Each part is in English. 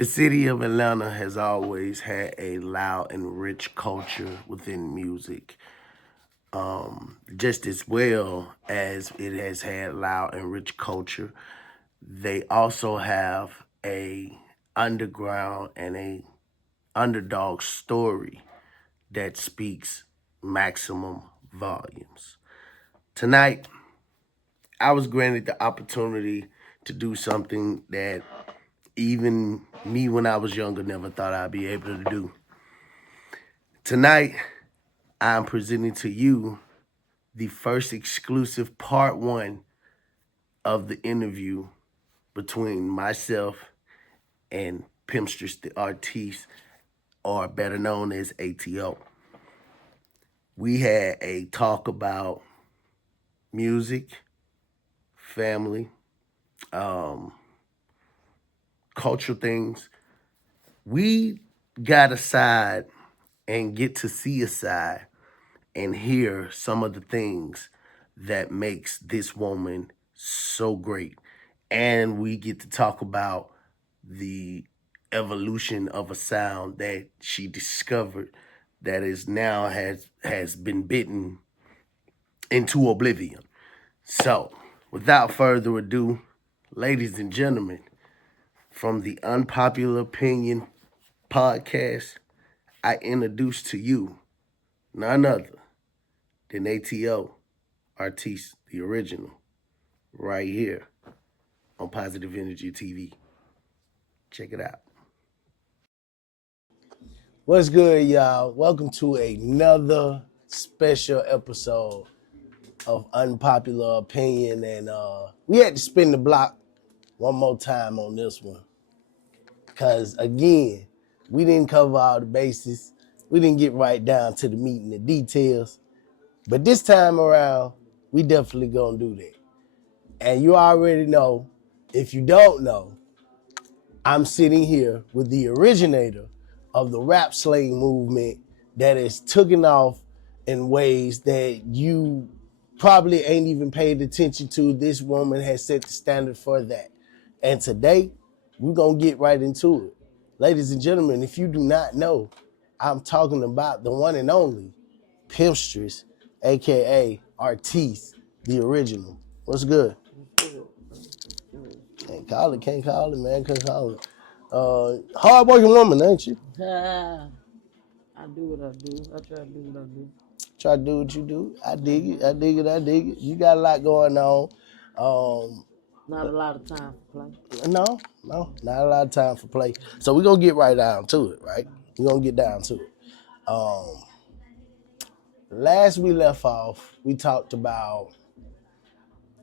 The city of Atlanta has always had a loud and rich culture within music, just as well as it has had loud and rich culture. They also have a underground and a underdog story that speaks maximum volumes. Tonight, I was granted the opportunity to do something that even me when I was younger never thought I'd be able to do. Tonight, I'm presenting to you the first exclusive part one of the interview between myself and PIMPSTRE, the artiste, or better known as ATO. We had a talk about music, family, um, cultural things. We got aside and get to see aside and hear some of the things that makes this woman so great. And we get to talk about the evolution of a sound that she discovered that is now has been bitten into oblivion. So, without further ado, ladies and gentlemen, from the Unpopular Opinion podcast, I introduce to you none other than ATO, Artiste, the original, right here on Positive Energy TV. Check it out. What's good, y'all? Welcome to another special episode of Unpopular Opinion. And we had to spin the block one more time on this one. Because, again, we didn't cover all the bases. We didn't get right down to the meat and the details. But this time around, we definitely gonna do that. And you already know, if you don't know, I'm sitting here with the originator of the rap slang movement that is taken off in ways that you probably ain't even paid attention to. This woman has set the standard for that. And today, we're gonna get right into it. Ladies and gentlemen, if you do not know, I'm talking about the one and only PIMPSTRE, aka Artiste, the original. What's good? Can't call it, man. Can't call it. Hard-working woman, ain't you? I do what I do. I try to do what I do. Try to do what you do. I dig it. I dig it. I dig it. You got a lot going on. Not a lot of time for play. No, not a lot of time for play. So we're gonna get right down to it, right? We're gonna get down to it. Last we left off, we talked about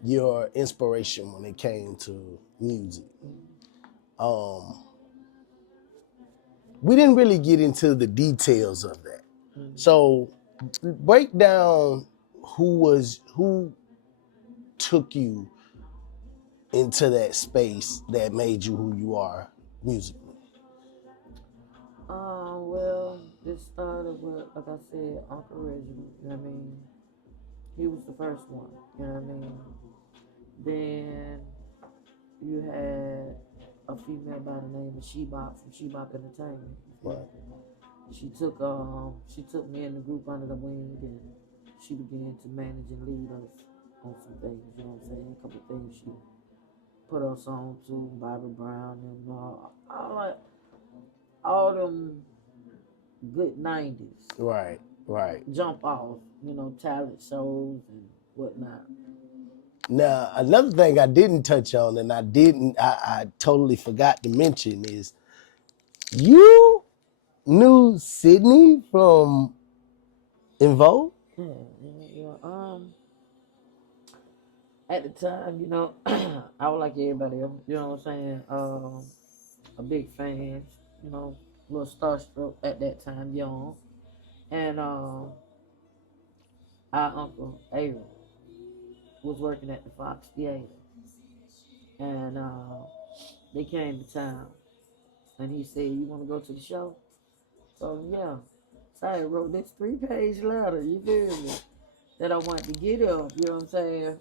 your inspiration when it came to music. We didn't really get into the details of that. So break down who took you into that space that made you who you are musically. Well, it started with, like I said, Uncle Reggie, you know what I mean? He was the first one, you know what I mean? Then you had a female by the name of Shebop from Shebop Entertainment. Right. She took me in the group under the wing, and she began to manage and lead us on some things, you know what I'm saying? A couple things she put us on to, Bobby Brown and all them good 90s. Right. Jump off, talent shows and whatnot. Now, another thing I didn't touch on, and I totally forgot to mention, is you knew Sydney from En Vogue? Yeah. At the time, I was like everybody else, you know what I'm saying? A big fan, a little starstruck at that time, young. And our uncle, Aaron, was working at the Fox Theater. And they came to town. And he said, "You want to go to the show?" So, yeah. So I wrote this 3-page letter, you feel me? That I wanted to get up, you know what I'm saying?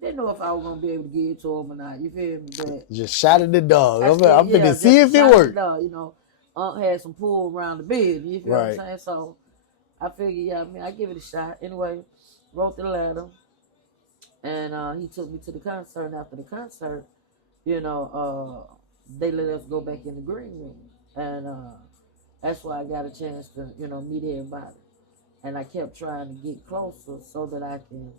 Didn't know if I was gonna be able to get it to him or not. You feel me? But Just shot at the dog. I still, I'm yeah, finna see just a if it shot at the worked. dog. Unc had some pull around the bed. You feel what I'm Right. saying? So I figured, yeah, I mean, I give it a shot. Anyway, wrote the letter, and he took me to the concert. And after the concert, you know, they let us go back in the green room, and that's why I got a chance to, meet everybody. And I kept trying to get closer so that I can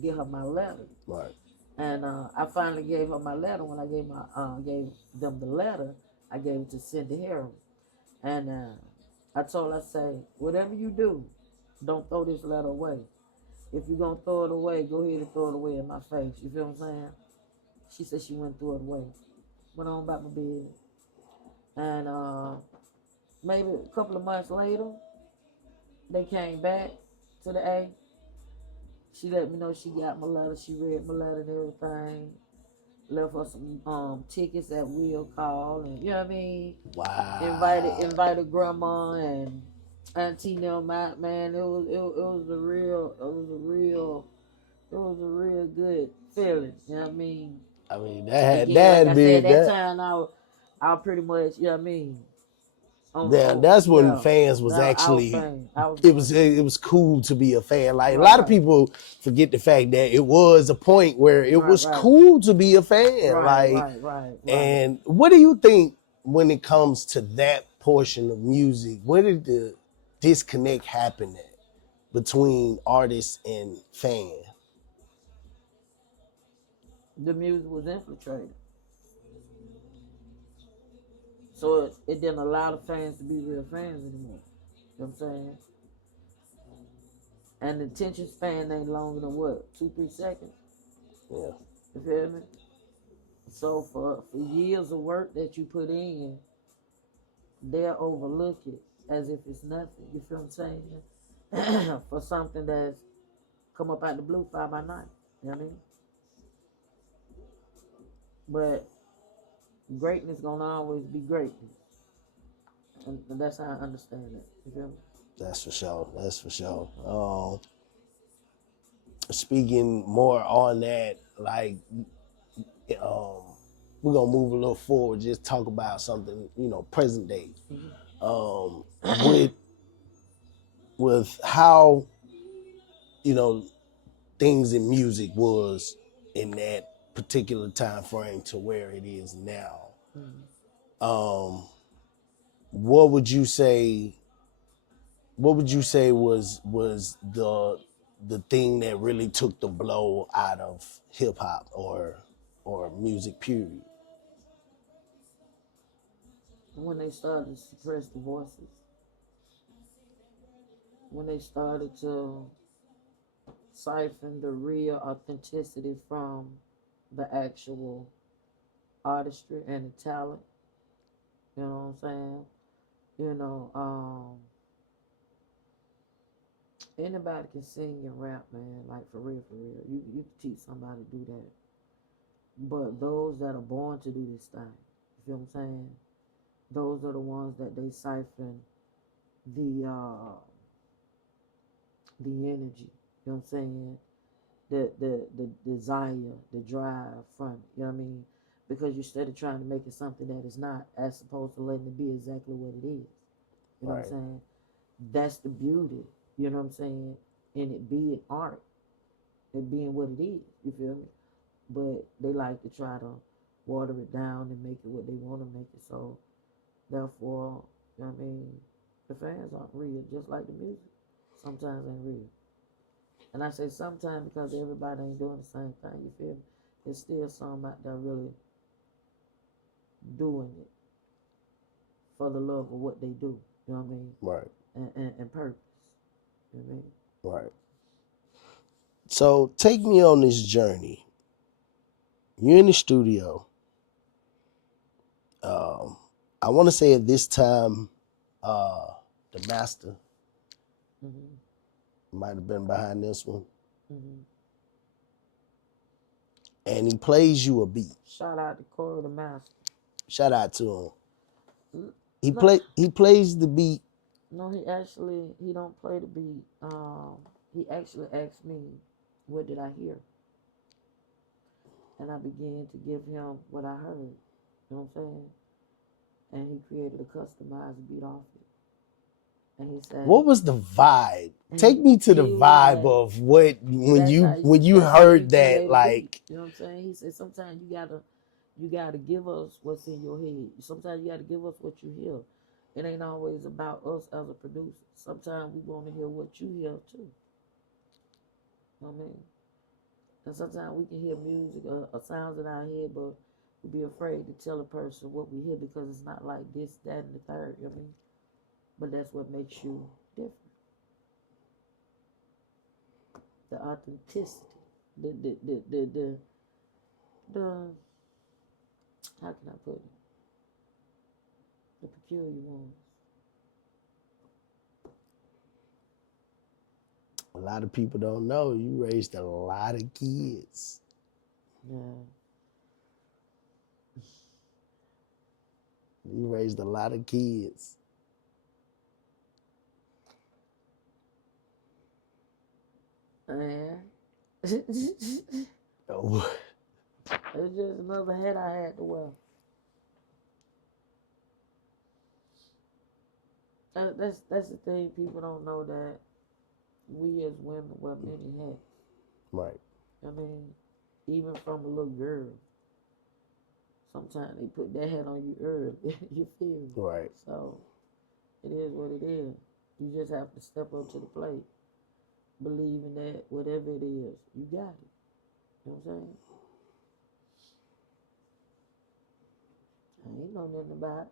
get her my letter. Right. And I finally gave her my letter. When I gave them the letter, I gave it to Cindy Harrell. And I told her, I say, whatever you do, don't throw this letter away. If you're going to throw it away, go ahead and throw it away in my face. You feel what I'm saying? She said she went throw it away. Went on about my business. And maybe a couple of months later, they came back to the A. She let me know she got my letter. She read my letter and everything. Left her some tickets that we'll call, and you know what I mean. Wow. Invited grandma and auntie them out. Man, it was a real good feeling. You know what I mean. I mean, Again, like that I be said, that that. time I pretty much, you know what I mean. That's when Yeah, fans was that I was actually. fan. I was a It was fan. it was cool to be a fan. Like a lot of Right, people forget the fact that it was a point where it right, was right, cool to be a fan. right, Like, right, right, right. and what do you think when it comes to that portion of music? Where did the disconnect happen at between artists and fan? The music was infiltrated. So it didn't allow the fans to be real fans anymore. You know what I'm saying? And the attention span ain't longer than what? 2, 3 seconds? Yeah. You feel me? So for years of work that you put in, they'll overlook it as if it's nothing. You feel what I'm saying? For something that's come up out the blue 5 by 9. You know what I mean? But greatness gonna always be greatness. And that's how I understand it. You feel me? That's for sure. That's for sure. Speaking more on that, like, um, we're gonna move a little forward. Just talk about something, present day. With how you know things in music was in that particular time frame to where it is now. Mm-hmm. Um, what would you say? What would you say was the thing that really took the blow out of hip hop or music period? When they started to suppress the voices, when they started to siphon the real authenticity from the actual artistry and the talent. You know what I'm saying? You know, anybody can sing and rap, man. Like for real, for real. You can teach somebody to do that. But those that are born to do this thing, you feel what I'm saying? Those are the ones that they siphon the uh the energy. You know what I'm saying? The desire, the drive from it. You know what I mean? Because you started trying to make it something that is not, as opposed to letting it be exactly what it is. You know what I'm Right. saying? That's the beauty. You know what I'm saying? And it being art, it being what it is. You feel me? But they like to try to water it down and make it what they want to make it. So therefore, you know what I mean? The fans aren't real, just like the music. Sometimes ain't real. And I say sometimes because everybody ain't doing the same thing, you feel me? There's still some out there really doing it for the love of what they do. You know what I mean? Right. And purpose. You know what I mean? Right. So take me on this journey. You're in the studio. Um, I want to say at this time, uh, the master Mm-hmm. might have been behind this one, Mm-hmm. and he plays you a beat. Shout out to Corey the Master. Shout out to him. No, He plays the beat. no, he don't play the beat. He actually asked me, what did I hear? and I began to give him what I heard. You know what I'm saying? And he created a customized beat off it. And he said, What was the vibe? Take and me to the he was vibe like, of what when you that's how you heard that, create a beat. like, You know what I'm saying? He said sometimes you gotta give us what's in your head. Sometimes you gotta give us what you hear. It ain't always about us as a producer. Sometimes we wanna hear what you hear too. You know what I mean? And sometimes we can hear music or sounds in our head, but we be afraid to tell a person what we hear because it's not like this, that, and the third. You know what I mean? But that's what makes you different. The authenticity, the how can I put it? The peculiar ones. a lot of people don't know you raised a lot of kids. Yeah. You raised a lot of kids. And it's Oh, just another hat I had to wear. That's the thing. People don't know that we as women wear many hats. right. I mean, even from a little girl, sometimes they put that hat on you early. You feel me? Right. So it is what it is. You just have to step up to the plate, believing that whatever it is, you got it. You know what I'm saying? I ain't know nothing about,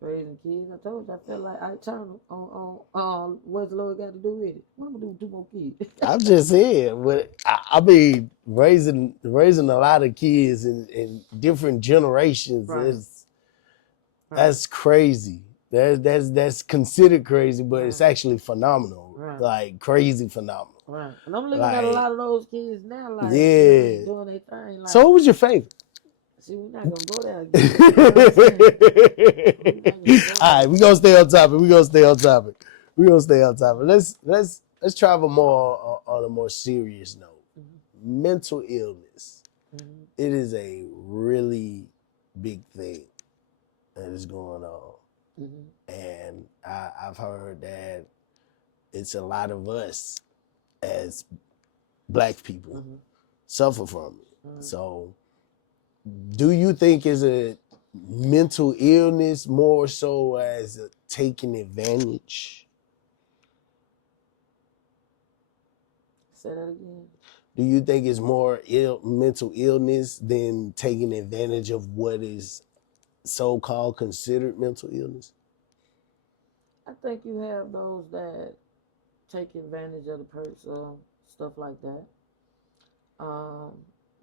raising kids. I told you I felt like I turned on what's the Lord got to do with it. What am I gonna do with two more kids? I'm just saying, but I mean, raising a lot of kids in different generations Right, is right, that's crazy. That's considered crazy, but it's right, actually phenomenal. right, Like crazy phenomenal. right. And I'm looking at a Like, lot of those kids now, like, yeah. doing their thing. So Like, what was your favorite? see, we're not gonna go there All again. You know what I'm saying? We're not gonna go there right, we again. gonna stay on topic. We gonna stay on topic. We gonna stay on topic. Let's travel more on a more serious note. Mm-hmm. Mental illness. Mm-hmm. It is a really big thing that is going on, Mm-hmm. and I've heard that it's a lot of us as Black people Mm-hmm. suffer from it. Mm-hmm. So, do you think is a mental illness more so as a taking advantage? Say that again. Do you think it's more mental illness than taking advantage of what is so-called considered mental illness? I think you have those that take advantage of the perks of stuff like that. Um,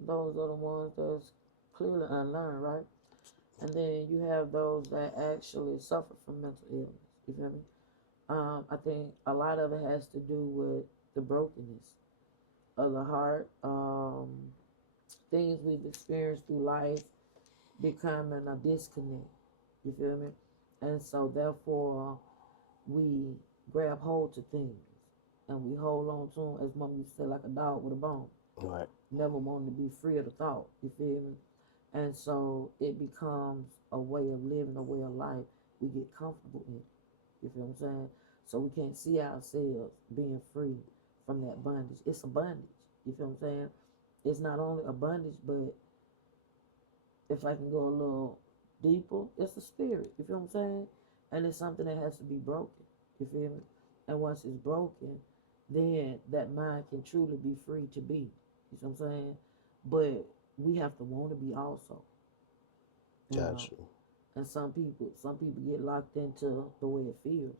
those are the ones that's clearly unlearned, right? And then you have those that actually suffer from mental illness. You feel me? I think a lot of it has to do with the brokenness of the heart, things we've experienced through life becoming a disconnect. You feel me? And so therefore we grab hold to things and we hold on to them as mom used to say, like a dog with a bone. Right. Never wanted to be free of the thought. You feel me? And so it becomes a way of living, a way of life. We get comfortable in it. You feel what I'm saying? So we can't see ourselves being free from that bondage. It's a bondage. You feel what I'm saying? It's not only a bondage, but if I can go a little deeper, it's a spirit. You feel what I'm saying? And it's something that has to be broken. You feel me? And once it's broken, then that mind can truly be free to be. You see what I'm saying? But we have to want to be also. You know. Gotcha. And some people get locked into the way it feels.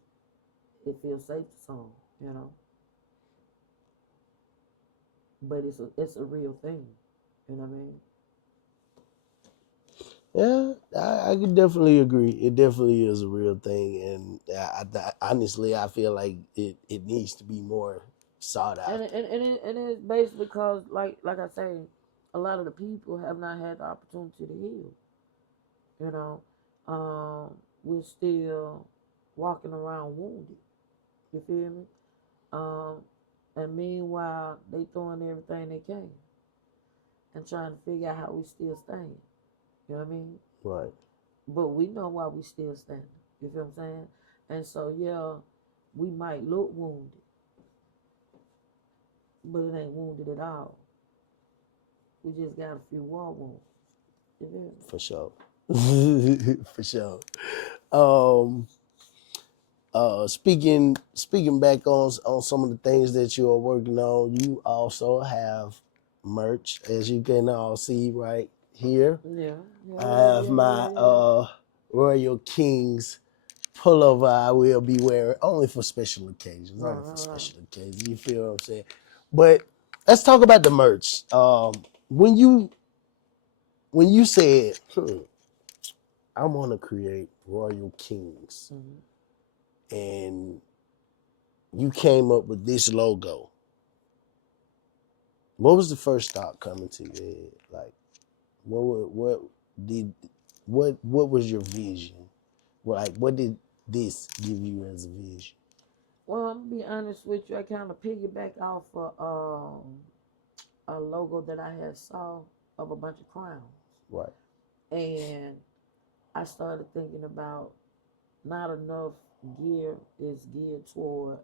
It feels safe to some, you know. But it's a real thing. You know what I mean? Yeah, I can definitely agree. It definitely is a real thing, and honestly, I feel like it needs to be more sought And after. it's based because like I say, a lot of the people have not had the opportunity to heal. You know, we're still walking around wounded. You feel me? Um, and meanwhile, they throwing everything they can. and trying to figure out how we still stand. You know what I mean? Right. But we know why we still standing. You feel what I'm saying? And so yeah, we might look wounded, but it ain't wounded at all. We just got a few war wounds. You feel me? For sure. For sure. Um, speaking back on some of the things that you are working on, you also have merch, as you can all see right here. Yeah, yeah, I yeah, have yeah, my yeah, yeah. Royal Kings pullover I will be wearing only for special occasions. Right, Only right, for right. special occasions. You feel what I'm saying? But let's talk about the merch. When you said, I want to create Royal Kings, Mm-hmm. and you came up with this logo, what was the first thought coming to your head? Like, did what was your vision? What did this give you as a vision? Well, I'm gonna be honest with you. I kind of piggyback off a logo that I had saw of a bunch of crowns, Right. and I started thinking about not enough gear is geared toward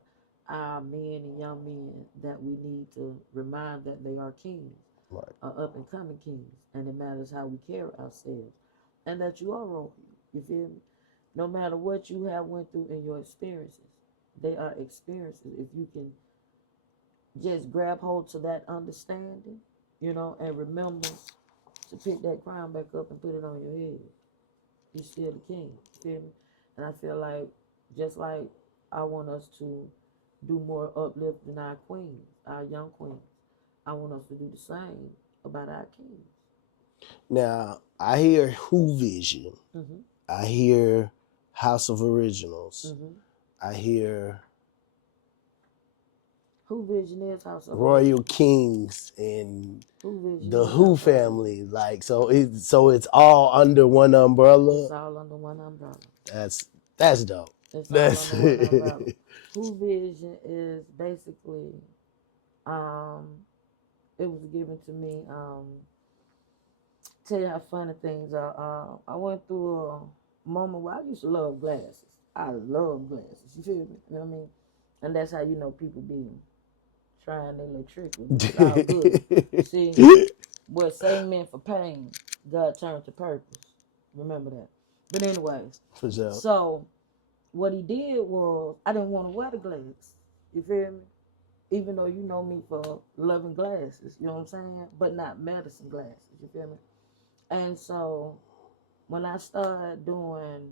our men and young men that we need to remind that they are kings, Right. up and coming kings, and it matters how we carry ourselves, and that you are royal. You feel me? No matter what you have went through in your experiences, they are experiences. If you can just grab hold to that understanding, and remember to pick that crown back up and put it on your head, you still the king. You feel me? And I feel like just like I want us to do more uplifting our queens, our young queens. I want us to do the same about our kings. Now I hear Who Vision. Mm-hmm. I hear House of Originals. Mm-hmm. I hear Who vision is House of Royal Original. Kings and Who vision the is Who House of Original. family. Like so it's all under one umbrella. It's all under one umbrella. That's that's dope. It's all That's under one umbrella. Who vision is basically um it was given to me. Tell you how funny things are. I went through a moment where I used to love glasses. I love glasses. You feel me? You know what I mean? And that's how you know people be trying their little trick with me. It's all good. See, what Satan meant for pain, God turned to purpose. Remember that. But anyways, For sure. so what he did was I didn't want to wear the glasses. You feel me? Even though you know me for loving glasses, you know what I'm saying? But not medicine glasses. You feel me? And so when I started doing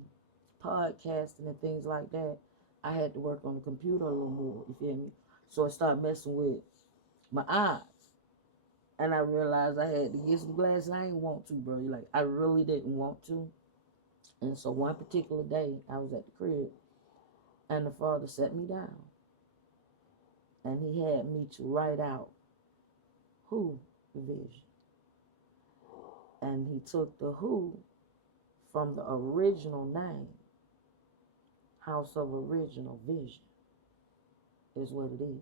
podcasting and things like that, I had to work on the computer a little more, you feel me? So I started messing with my eyes. And I realized I had to get some glasses. I didn't want to, bro. Like, I really didn't want to. And so one particular day, I was at the crib, and the father sat me down, and he had me to write out who vision. And he took the who from the original name, House of Original Vision, is what it is.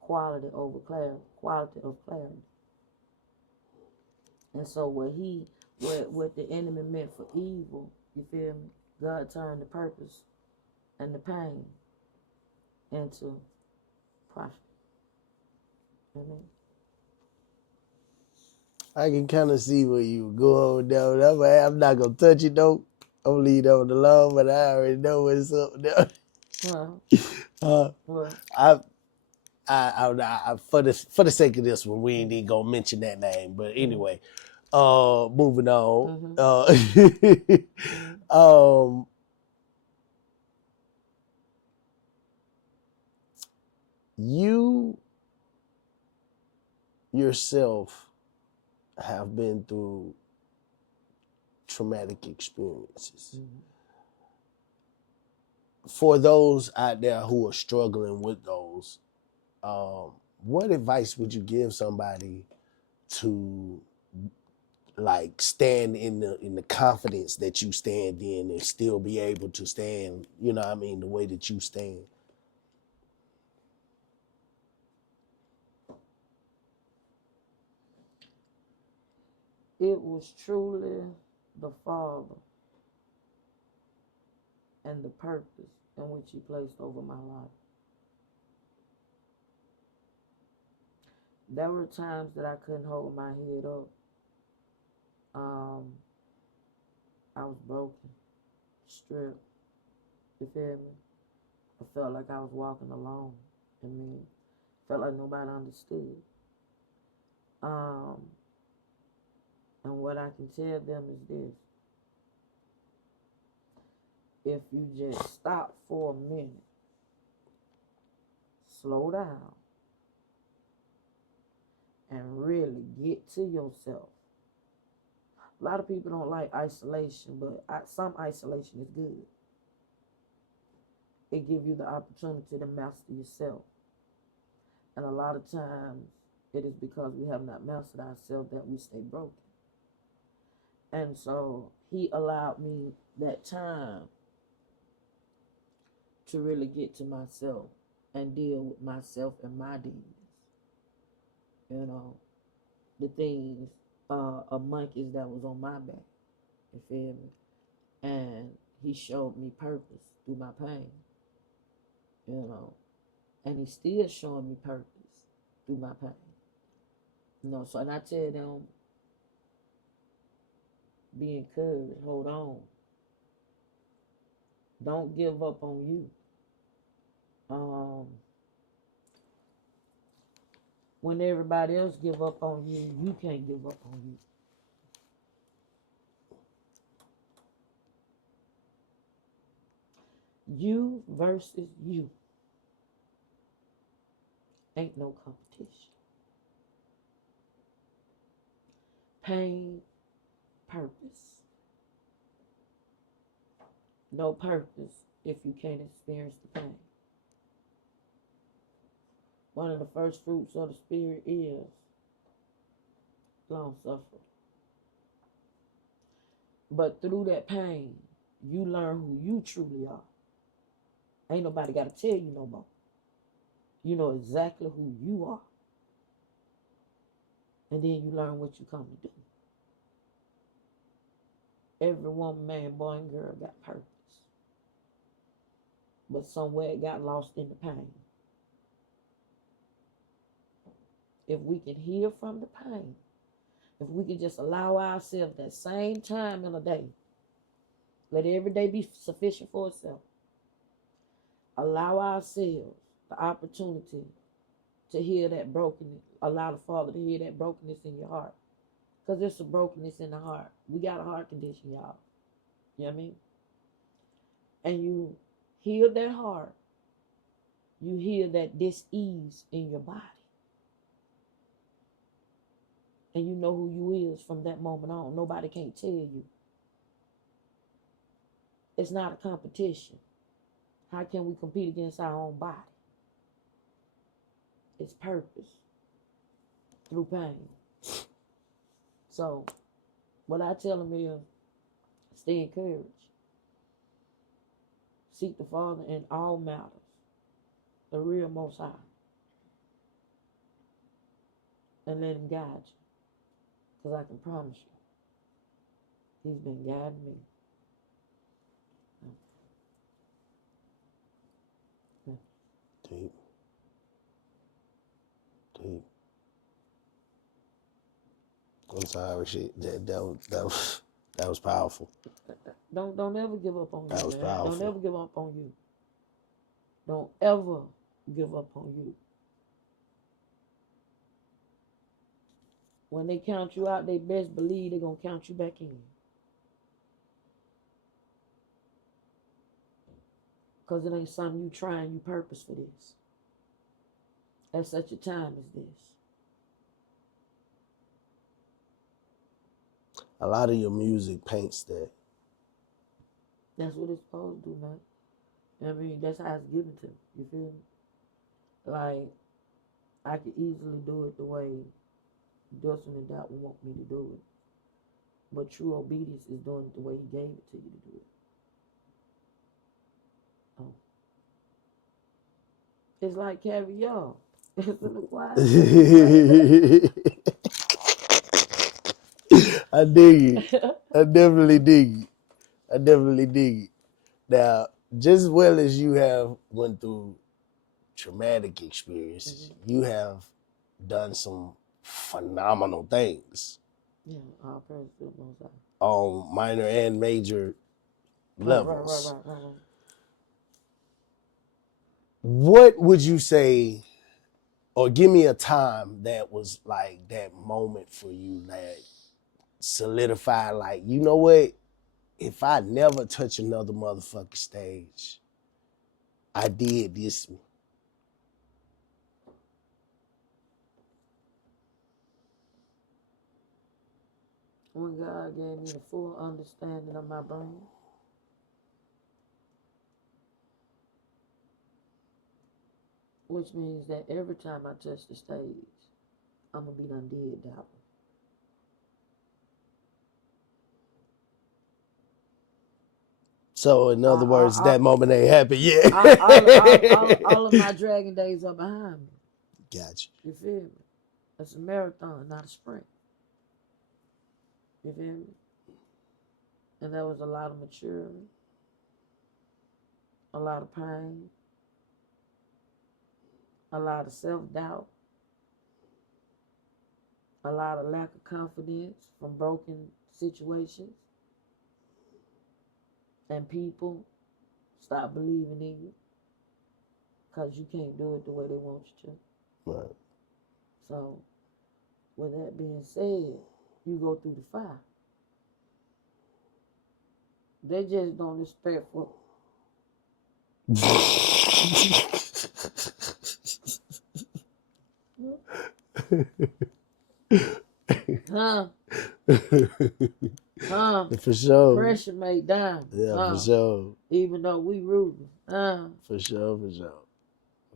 Quality over clarity, quality of clarity. And so what the enemy meant for evil, you feel me? God turned the purpose and the pain into profit. You know what I can kind of see where you were going down. I'm not gonna touch it though. I'm gonna leave that one alone, but I already know what's up now. I mean? Uh, Well, I, for the sake of this one, we ain't even gonna mention that name. But anyway, moving on. mm-hmm, mm-hmm, Um, you yourself have been through traumatic experiences. mm-hmm. For those out there who are struggling with those, what advice would you give somebody to like stand in the confidence that you stand in and still be able to stand, you know what I mean, the way that you stand? It was truly the Father and the purpose in which He placed over my life. There were times that I couldn't hold my head up. I was broken, stripped. You feel me? I felt like I was walking alone. I mean, felt like nobody understood. Um, and what I can tell them is this: if you just stop for a minute, slow down, and really get to yourself. A lot of people don't like isolation, but some isolation is good. It gives you the opportunity to master yourself. And a lot of times, it is because we have not mastered ourselves that we stay broken. And so He allowed me that time to really get to myself and deal with myself and my demons. You know, the things, monkeys that was on my back. You feel me? And He showed me purpose through my pain. You know, and He's still showing me purpose through my pain. You know, so and I tell them, be encouraged, hold on. Don't give up on you. When everybody else give up on you, you can't give up on you. You versus you. Ain't no competition. Pain, purpose. No purpose if you can't experience the pain. One of the first fruits of the Spirit is long suffering. But through that pain, you learn who you truly are. Ain't nobody got to tell you no more. You know exactly who you are. And then you learn what you come to do. Every woman, man, boy, and girl got purpose. But somewhere it got lost in the pain. If we can heal from the pain, if we can just allow ourselves that same time in a day, let every day be sufficient for itself. Allow ourselves the opportunity to heal that brokenness. Allow the Father to heal that brokenness in your heart. Because there's a brokenness in the heart. We got a heart condition, y'all. You know what I mean? And you heal that heart. You heal that dis-ease in your body. And you know who you is from that moment on. Nobody can't tell you. It's not a competition. How can we compete against our own body? It's purpose through pain. So, what I tell them is, stay encouraged. Seek the Father in all matters. The real Most High. And let Him guide you. Because I can promise you, He's been guiding me. Deep. Deep. I'm sorry, that was powerful. Don't ever give up on you, That was man. powerful. Don't ever give up on you. Don't ever give up on you. When they count you out, they best believe they're going to count you back in. Because it ain't something you trying, you purpose for this. At such a time as this. A lot of your music paints that. That's what it's supposed to do, man. I mean, that's how it's given to me. You feel me? Like, I could easily do it the way Dustin and Dot would want me to do it. But true obedience is doing it the way He gave it to you to do it. It's like caviar. It's in the quiet. I dig it. I definitely dig it. I definitely dig it. Now, just as well as you have went through traumatic experiences, you have done some phenomenal things. Yeah, all praise to the Most High. On minor and major levels. Right. What would you say, or give me a time that was like that moment for you that solidified, like, you know what? If I never touch another motherfucking stage, I did this. When God gave me the full understanding of my brain, which means that every time I touch the stage, I'm gonna be done did that one. So, in other words, I, that moment ain't happened yet. all of my dragon days are behind me. Gotcha. You feel me? It's a marathon, not a sprint. You feel me? And there was a lot of maturity, a lot of pain, a lot of self-doubt, a lot of lack of confidence from broken situations, and people stop believing in you because you can't do it the way they want you to. Right. So, with that being said, you go through the fire. They just don't expect for huh? For sure. Pressure made down. Yeah, for sure. Even though we rooting. For sure.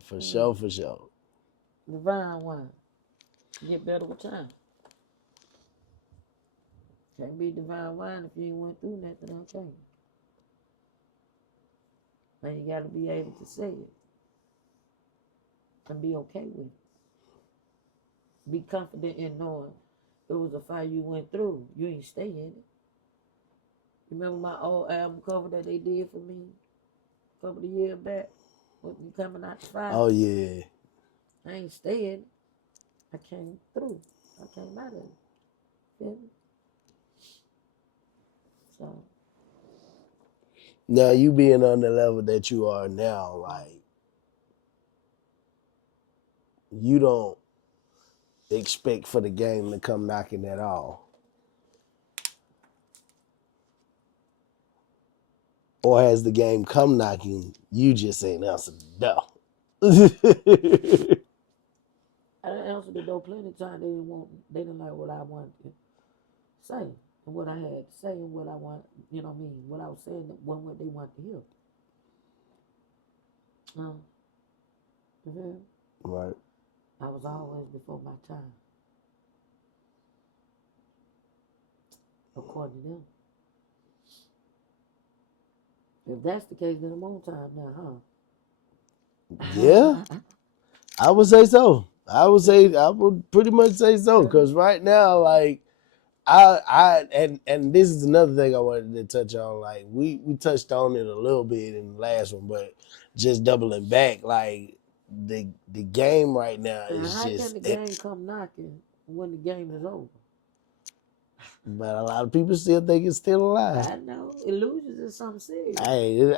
For sure. Divine wine. Get better with time. Can't be divine wine if you ain't went through nothing, okay? And you gotta be able to say it. And be okay with it. Be confident in knowing it was a fire you went through. You ain't stay in it. Remember my old album cover that they did for me a couple of years back with me coming out the fire? Oh, yeah. I ain't staying. I came through. I came out of it. Feel me? So. Now, you being on the level that you are now, like, you don't expect for the game to come knocking at all. Or has the game come knocking, you just ain't answered the door. I done answered the door plenty of times. They didn't like what I wanted to say and what I had to say and what I want, you know what I mean? What I was saying that wasn't what they wanted to hear. You feel me? Right. I was always before my time, according to them. If that's the case, then I'm on time now, huh? Yeah, I would say so. I would pretty much say so. Because right now, like, and this is another thing I wanted to touch on. Like, we touched on it a little bit in the last one, but just doubling back, like, the game right now is how just. can the game come knocking when the game is over? But a lot of people still think it's still alive. I know. Illusions is something serious.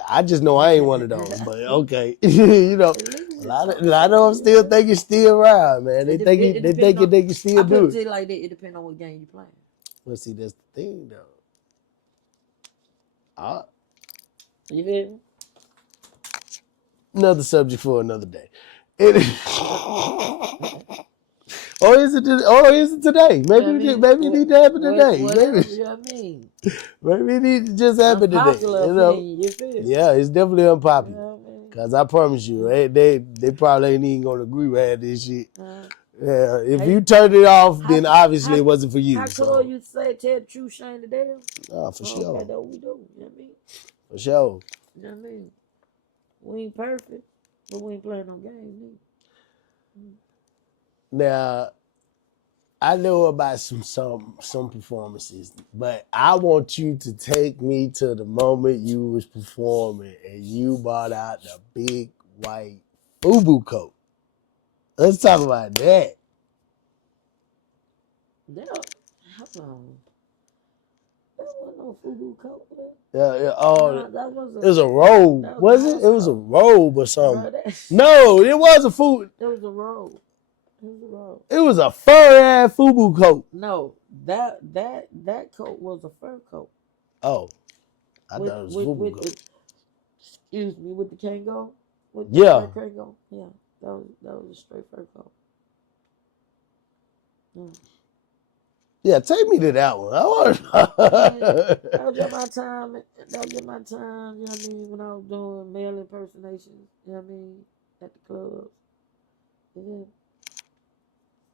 I just know I ain't one of those, but okay. You know, a lot of them still think it's still around, man. They think they can still do it. I put it like that. It depends on what game you playing. Well, see, that's the thing, though. You feel me? Another subject for another day. Or is it today? Maybe it need to happen today. Maybe it need to just happen today. Unpopular opinion, you feel me? Yeah, it's definitely unpopular. You know what I mean? Cause I promise you, they probably ain't even gonna agree with this shit. Yeah, if you turned it off, then obviously it wasn't for you. How could you say tell the truth, shame the devil? Oh, for sure. Okay, that's what we do. You know what I mean? For sure. You know what I mean? We ain't perfect, but we ain't playing no games either. Now, I know about some performances, but I want you to take me to the moment you was performing and you brought out the big white FUBU coat. Let's talk about that. Hold on. That wasn't no FUBU coat, man. Yeah, Nah, that was it was a robe. that Was a it? house It was a coat. robe or something. Bro, No, it was a FUBU. it was a robe. It was a robe. It was a fur ass FUBU coat. No, that coat was a fur coat. Oh, I thought it was FUBU coat. Excuse me, with the Kango, with the Yeah. fur Kango. Yeah, that was a straight fur coat. Yeah, take me to that one. I want. That was just my time. That was just my time. You know what I mean? When I was doing male impersonations. You know what I mean? At the clubs. Yeah.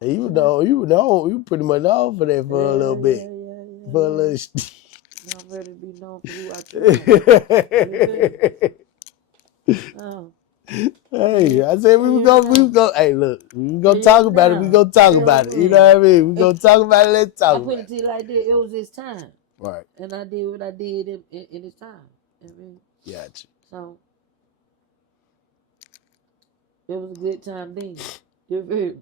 You pretty much known for that for a little bit. For a little. Now I'm ready to be known for who I truly am. Hey, I said we go. Hey, look, we gonna talk about it. We gonna talk about it. You know what I mean? We gonna talk about it. Let's talk. I put it to you like this: it was his time, right? And I did what I did in his time. You know what I mean? Gotcha. So it was a good time then. You feel me?